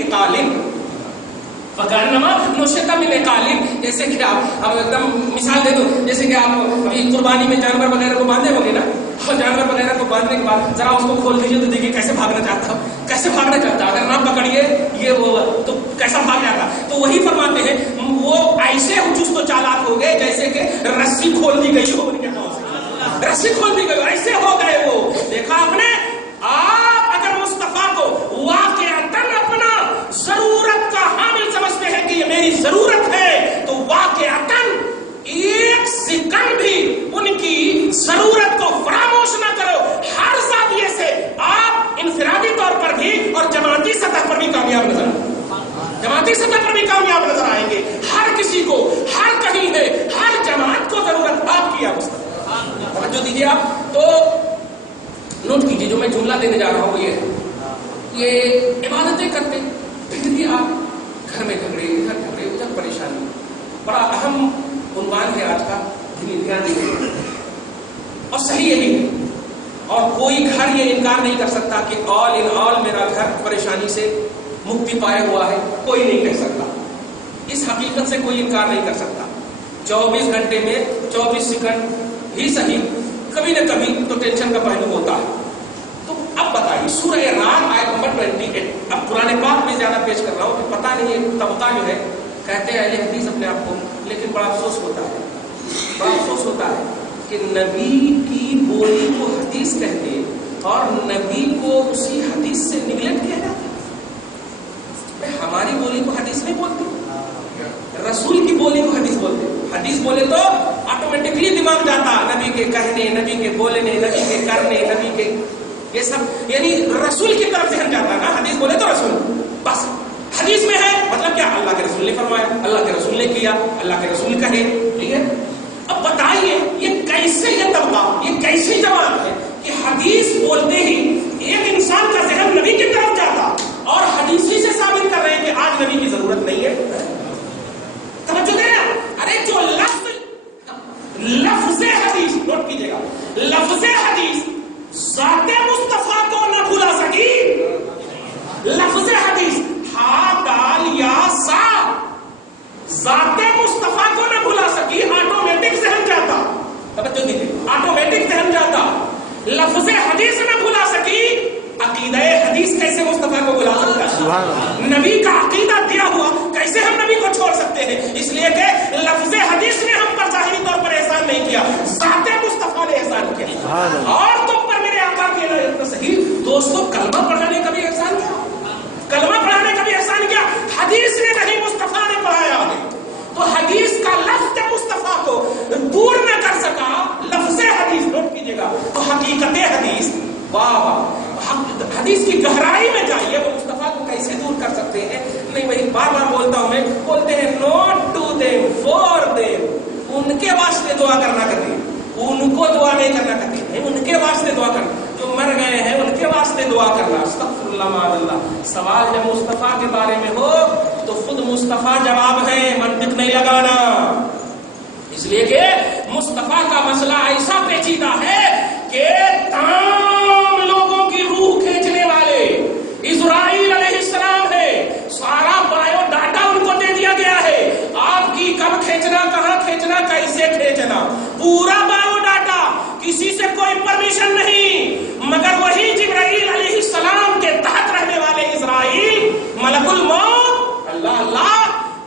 اقالن فکانما نشط من اقالن. جیسے کہ آپ اب ایک دم مثال دے دو, جیسے کہ آپ ابھی قربانی میں جانور وغیرہ کو باندھے ہوں گے نا, اور جانور وغیرہ کو باندھنے کے بعد ذرا اس کو کھول دیجیے تو دیکھیے کیسے بھاگنا چاہتا, کیسے بھاگنا چاہتا, اگر نہ پکڑیے یہ وہ تو کیسا بھاگ جاتا. تو وہی فرماتے ہیں وہ ایسے چست و چالاک ہو گئے جیسے کہ رسی کھول دی گئی ہو, رسی کھول دی گئی, ایسے ہو گئے وہ. دیکھا آپ نے, آپ اگر مصطفیٰ کو واقعتاً اپنا ضرورت کا حامل سمجھتے ہیں کہ یہ میری ضرورت ہے, تو واقعتاً ایک سیکنڈ بھی ان کی ضرورت کو فراموش نہ کرو. ہر زاویے سے آپ انفرادی طور پر بھی اور جماعتی سطح پر بھی کامیاب نظر آئیں گے, جماعتی سطح پر بھی کامیاب نظر آئیں گے. ہر کسی کو, ہر کہیں ہے, ہر جماعت کو ضرورت آپ کی. آپ توجہ دیجیے. آپ تو نوٹ کیجیے, جو میں جملہ دینے جا رہا ہوں وہ یہ ہے, یہ عبادتیں کرتے پھر بھی آپ گھر میں جھگڑے, ادھر جھگڑے, ادھر پریشانی. بڑا اہم عنوان ہے آج کا, دھیان دیجیے. اور صحیح یہی ہے, اور کوئی گھر یہ انکار نہیں کر سکتا کہ آل ان آل میرا گھر پریشانی سے مکتی پائے ہوا ہے. کوئی نہیں کہہ سکتا, اس حقیقت سے کوئی انکار نہیں کر سکتا. 24 گھنٹے میں 24 سیکنڈ ہی صحیح کبھی نہ کبھی تو ٹینشن کا پہلو ہوتا ہے. تو اب بتائیے سورہ رعد آیت نمبر 28. اب قرآن پاک میں زیادہ پیش کر رہا ہوں کہ پتہ نہیں ہے طبقہ جو ہے کہتے ہیں اہل حدیث اپنے آپ کو, لیکن بڑا افسوس ہوتا ہے, بڑا افسوس ہوتا ہے کہ نبی کی بولی کو حدیث کہتے اور نبی کو اسی حدیث سے نگلیکٹ کیا جاتا ہے. ہماری بولی کو حدیث نہیں بولتے, رسول کی بولی کو حدیث بولتے. حدیث بولے تو آٹومیٹکلی دماغ جاتا نبی کے کہنے, نبی کے بولنے, نبی کے کرنے, نبی کے یہ سب, یعنی رسول کی طرف ذہن جاتا نا. حدیث بولے تو رسول, بس حدیث میں ہے مطلب کیا, اللہ کے رسول نے فرمایا, اللہ کے رسول نے کیا, اللہ کے رسول کہے. ٹھیک ہے, اب بتائیے یہ کیسے, یہ طبقہ, یہ کیسی جماعت ہے کہ حدیث بولتے ہی ایک انسان کا ذہن نبی کی طرف جاتا اور حدیث ہی سے ثابت کر رہے ہیں کہ آج نبی کی ضرورت نہیں ہے. توجہ دیں نا. ارے جو لفظ حدیث نوٹ کیجیے گا, لفظ حدیث ذات مصطفیٰ کو نہ بھلا سکی. لفظ حدیث ہا دال یا سا ذات مصطفیٰ کو نہ بھلا سکی, آٹومیٹک ذہن جاتا. توجہ دیجیے, آٹومیٹک ذہن جاتا. لفظ حدیث نہ بھلا سکی, عقیدہ حدیث کیسے مصطفیٰ کو بھلا سکتا ہے؟ نبی کا عقیدہ دیا ہوا کیسے ہم نبی کو چھوڑ سکتے ہیں؟ اس لیے کہ لفظ حدیث نے ہم پر ظاہری طور پر احسان نہیں کیا, ذات مصطفیٰ نے احسان کیا. اور تم پر میرے آقا کے صحیح دوستوں کلمہ پڑھانے کا بھی احسان کیا, کلمہ پڑھانے کا بھی احسان کیا. حدیث نے نہیں, مصطفیٰ نے پڑھایا ہے. تو حدیث کا لفظ مصطفیٰ کو دور نہ کر سکا, لفظ حدیث نوٹ کیجیے گا. تو حقیقت حدیث, واہ واہ, حدیث کی گہرائی میں جائیے, وہ مصطفیٰ کو کیسے دور کر سکتے ہیں؟ نہیں, وہی بار بار بولتا ہوں میں, بولتے ہیں not to them for them, ان کے واسطے دعا کرنا کرتے ہیں, ان کو دعا نہیں کرنا کرتے ہیں, ان کے واسطے دعا کرنا. جو مر گئے ہیں ان کے واسطے دعا کرنا. استغفر اللہ معاذ اللہ. سوال جب مصطفیٰ کے بارے میں ہو تو خود مصطفیٰ جواب ہے, منطق نہیں لگانا. اس لیے کہ مصطفیٰ کا مسئلہ ایسا پیچیدہ ہے کہ تمام لوگوں کی روح کھینچنے والے اسرائیل علیہ السلام ہے. سارا بایو ڈاٹا ان کو دے دیا گیا ہے, آپ کی کب کھینچنا, کہاں کھینچنا, کیسے کھینچنا, پورا بایو ڈاٹا, کسی سے کوئی پرمیشن نہیں, مگر وہی جبرائیل علیہ السلام کے تحت رہنے والے اسرائیل, ملک الموت. اللہ اللہ,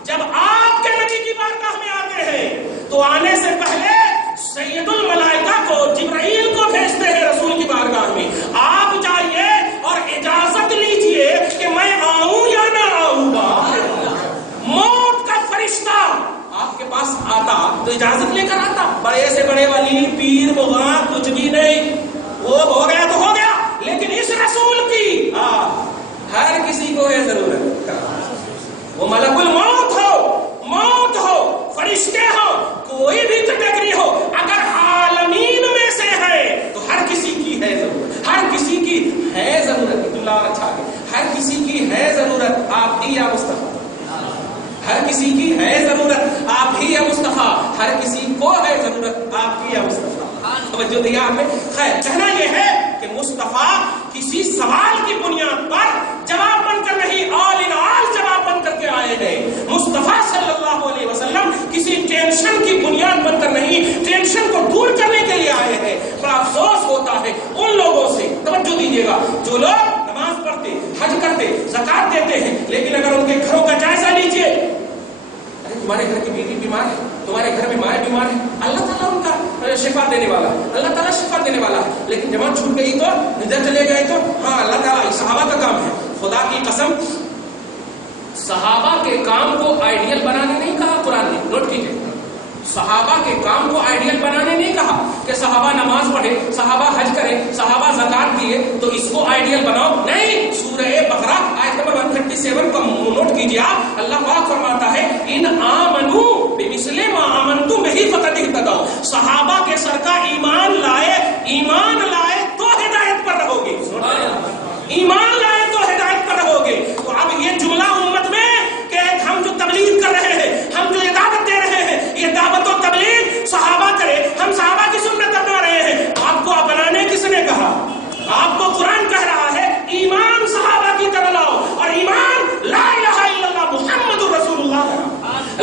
جب آپ کے نبی کی بارگاہ میں آتے ہیں تو آنے سے پہلے سید الملائکہ کو, جبرائیل کو بھیجتے ہیں رسول کی بارگاہ میں. آپ جائیے اور اجازت لیجئے کہ میں آؤں یا نہ آؤں گا. موت کا فرشتہ آپ کے پاس آتا تو اجازت لے کر آتا, بڑے سے بڑے ولی, پیر, مغاں, کچھ بھی نہیں, وہ ہو گیا تو ہو گیا. لیکن اس رسول کی ہر کسی کو ہے ضرورت. وہ ملک الموت ہو, موت ہو, فرشتے ہو, کوئی بھی کیٹیگری ہو, اگر عالمین میں سے ہے تو ہر کسی کی ہے ضرورت, ہر کسی کی ہے ضرورت. اللہ اچھا ہے, ہر کسی کی ہے ضرورت, آپ ہی یا مصطفیٰ. ہر کسی کی ہے ضرورت, آپ ہی یا مصطفیٰ. ہر کسی کو ہے ضرورت, آپ ہی یا مصطفیٰ. توجہ دیا آپ نے. خیر, کہنا یہ ہے کہ مصطفیٰ کسی سوال کی بنیاد پر جواب بن کر نہیں, آل ان آل زکات دیتے ہیں، لیکن اگر ان کے گھروں کا جائزہ لیجیے، ارے تمہارے گھر کی بیوی بیمار ہے، تمہارے گھر میں مائیں بیمار ہے، اللہ تعالیٰ ان کا شفا دینے والا ہے، اللہ تعالیٰ شفا دینے والا ہے، لیکن جماعت چھوٹ گئی تو ادھر چلے گئے تو ہاں اللہ تعالیٰ صحابہ کا کام ہے. خدا کی قسم صحابہ کے کام کو آئیڈیل بنانے نہیں کہا قرآن نے، نوٹ کیجیے، صحابہ کے کام کو آئیڈیل بنانے نہیں کہا کہ صحابہ نماز پڑھے، صحابہ حج کرے، صحابہ زکات دیے تو اس کو آئیڈیل بناؤ، نہیں. سورہ بقرہ آیت نمبر 137 کو نوٹ کیجیے آپ، اللہ پاک فرماتا ہے ان آمنو بمثل ما آمنتم بہ فقد اہتدوا، صحابہ کے سر کا ایمان لائے تو ہدایت پر رہو گے، ایمان لائے تو ہدایت پر رہو گے. تو اب یہ جملہ امت میں کہ ہم جو تبلیغ کر رہے ہیں، ہم جو یہ دعوت دے رہے ہیں، یہ دعوت و تبلیغ صحابہ کرے، ہم صحابہ کی سنت اپنا رہے ہیں. آپ کو اپنانے کس نے کہا؟ آپ کو قرآن کہہ رہا ہے ایمان صحابہ کی طرح لاؤ، اور ایمان لا الہ الا اللہ محمد رسول اللہ،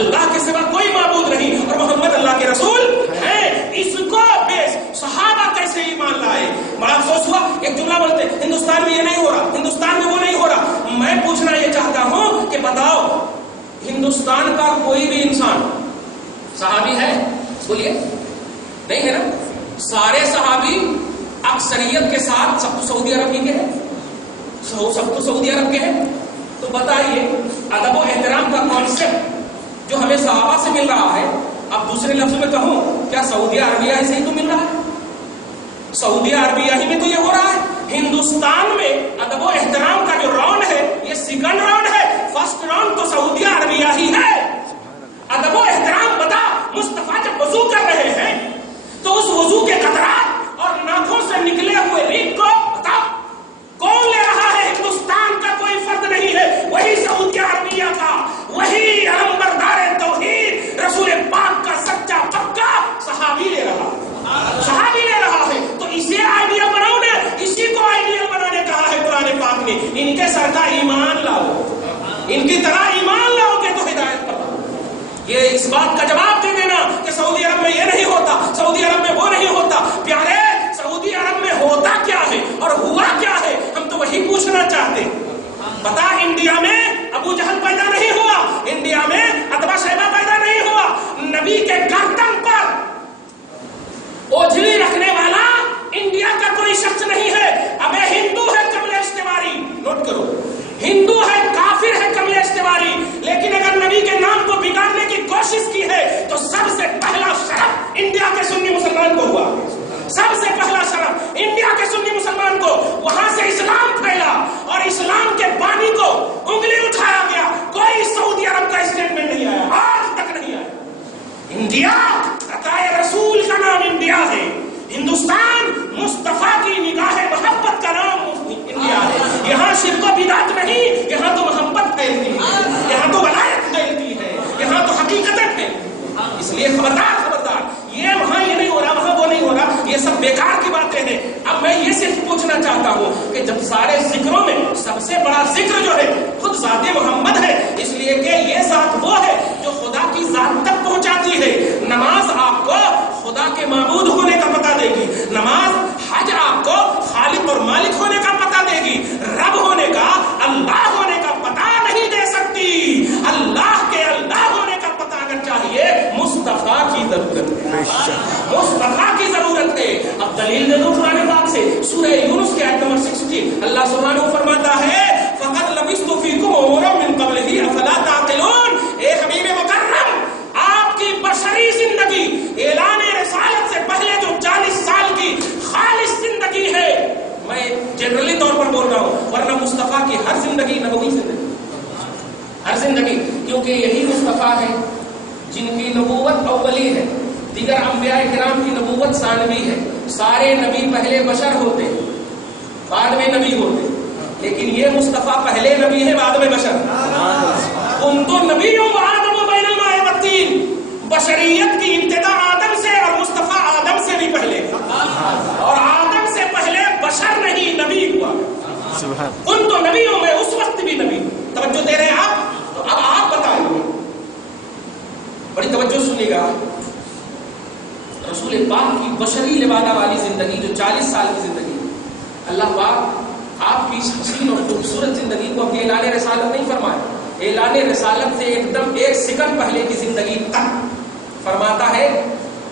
اللہ کے سوا کوئی معبود نہیں اور محمد اللہ کے رسول ہے. اس کو بیس صحابہ کیسے ایمان لائے؟ بڑا افسوس ہوا، ایک جملہ بولتے ہندوستان میں یہ نہیں ہو رہا، ہندوستان میں وہ نہیں ہو رہا. میں پوچھنا یہ چاہتا ہوں کہ بتاؤ ہندوستان کا کوئی بھی انسان صحابی ہے؟ بولیے، نہیں ہے نا. سارے صحابی اکثریت کے ساتھ سب تو سعودی عرب ہی کے ہیں، سب تو سعودی عرب کے ہیں. تو بتائیے ادب و احترام کا کانسیپٹ جو ہمیں صحابہ سے مل رہا ہے، اب دوسرے لفظ میں کہوں کیا سعودی عربیہ سے ہی تو مل رہا ہے؟ سعودی عربیہ ہی میں تو یہ ہو رہا ہے. ہندوستان میں ادب و احترام کا جو راؤنڈ ہے یہ سیکنڈ راؤنڈ ہے، فرسٹ راؤنڈ تو سعودی عربیہ ہی ہے. ادب و احترام بتا، مصطفیٰ جب وضو کر رہے ہیں تو اس وضو کے قطرات اور ناخوں سے نکلے ہوئے ریگ کو بتا کون لے رہا ہے؟ ہندوستان کا کوئی فرد نہیں ہے، وہی سعودی عربیہ کا، وہی علمبردار توحید رسول پاک کا سچا پکا صحابی لے رہا ہے، صحابی لے رہا ہے. تو اسے آئیڈیل بناؤ نا، اسی کو آئیڈیل بنانے کہا ہے قرآن پاک نے. ان کے سر کا ایمان لاؤ، ان کی طرح ایمان لاؤ گے تو ہدایت پر. یہ اس بات کا جواب دے دینا کہ سعودی عرب میں یہ نہیں ہوتا، سعودی عرب میں وہ نہیں ہوتا. پیارے سعودی عرب میں ہوتا کیا ہے اور ہوا کیا ہے؟ ہم تو وہی پوچھنا چاہتے. بتا انڈیا میں ابو جہل پیدا نہیں ہوا، انڈیا میں اتبا شیبہ پیدا نہیں ہوا. نبی کے گردن پر اوجھلی رکھنے والا انڈیا کا کوئی شخص نہیں ہے. اب ہندو ہے کملیش تیواری، نوٹ کرو، ہندو ہے، کافر ہے کملیش تیواری، لیکن اگر نبی کے نام کو بگاڑنے کی کوشش کی ہے تو سب سے پہلا شرف انڈیا کے سنی مسلمان کو ہوا. سب سے پہلا شرف انڈیا کے سنی مسلمان کو، وہاں سے اسلام پھیلا اور اسلام کے بانی کو انگلی اٹھایا گیا. کوئی سعودی عرب کا اسٹیٹمنٹ نہیں آیا، آج تک نہیں آیا. انڈیا عطائے رسول کا نام انڈیا ہے، ہندوستان مصطفیٰ کی نگاہ محبت کا نام انڈیا ہے. یہاں شرک و بدعت نہیں، یہاں تو محبت پھیلتی ہے، یہاں تو ولایت پھیلتی ہے، یہاں تو حقیقت ہے. اس لیے خبردار خبردار، یہ وہاں یہ نہیں ہو رہا، وہاں وہ نہیں ہو رہا، یہ سب بیکار کی باتیں ہیں. اب میں یہ صرف پوچھنا چاہتا ہوں کہ جب سارے ذکروں میں سب سے بڑا ذکر جو ہے خود ذات محمد ہے، اس لیے کہ یہ ذات وہ ہے جو خدا کی ذات تک پہنچاتی ہے. نماز آپ کو خدا کے معبود ہونے کا پتہ دے گی، نماز حج آپ کو خالق اور مالک ہونے کا پتہ دے گی. رب ہونے کا، اللہ ہونے کا پتہ نہیں دے سکتی. اللہ کے اللہ ہونے کا پتہ اگر چاہیے مصطفیٰ کی ضرورت ہے، مصطفیٰ کی ضرورت ہے. اب دلیل دے دو قرآن پاک سے، سورہ یونس کے آیت نمبر 60 اللہ سبحانہ فرماتا ہے فقد لبثت فیکم عمرا من قبلہ افلا تعقلون. اے حبیب مکرم، آپ کی بشری زندگی اعلان رسالت سے پہلے جو 40 سال کی خالص زندگی ہے، میں جنرلی طور پر بول رہا ہوں، ورنہ مصطفیٰ کی ہر زندگی نبوی زندگی، ہر زندگی، کیونکہ یہی مصطفیٰ ہے جن کی نبوت اولی ہے، دیگر انبیاء کرام کی نبوت ثانوی ہے. سارے نبی پہلے بشر ہوتے بعد میں نبی ہوتے، لیکن یہ مصطفیٰ پہلے نبی ہے بعد میں بشر. تم تو نبی ہو آدم و بین الماء والطین، بشریت کی ابتدا آدم سے اور مصطفیٰ آدم سے بھی پہلے، اور آدم سے پہلے بشر نہیں نبی ہوا. ان تو نبیوں میں اس وقت بھی نبی. توجہ دے رہے ہیں آپ؟ تو اب آپ بتائیے، بڑی توجہ سنیے گا. رسول پاک کی بشری لبادہ والی زندگی جو 40 سال کی زندگی، اللہ پاک آپ کی اس حسین اور خوبصورت زندگی کو اب یہ اعلان رسالت نہیں فرمایا. اعلان رسالت سے ایک دم 1 سیکنڈ پہلے کی زندگی تک فرماتا ہے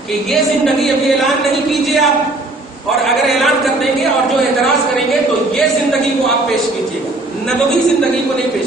کہ یہ زندگی ابھی اعلان نہیں کیجیے آپ، اور اگر اعلان کر دیں گے اور جو اعتراض کریں گے تو یہ زندگی کو آپ پیش کیجیے گا، نبوی زندگی کو نہیں پیش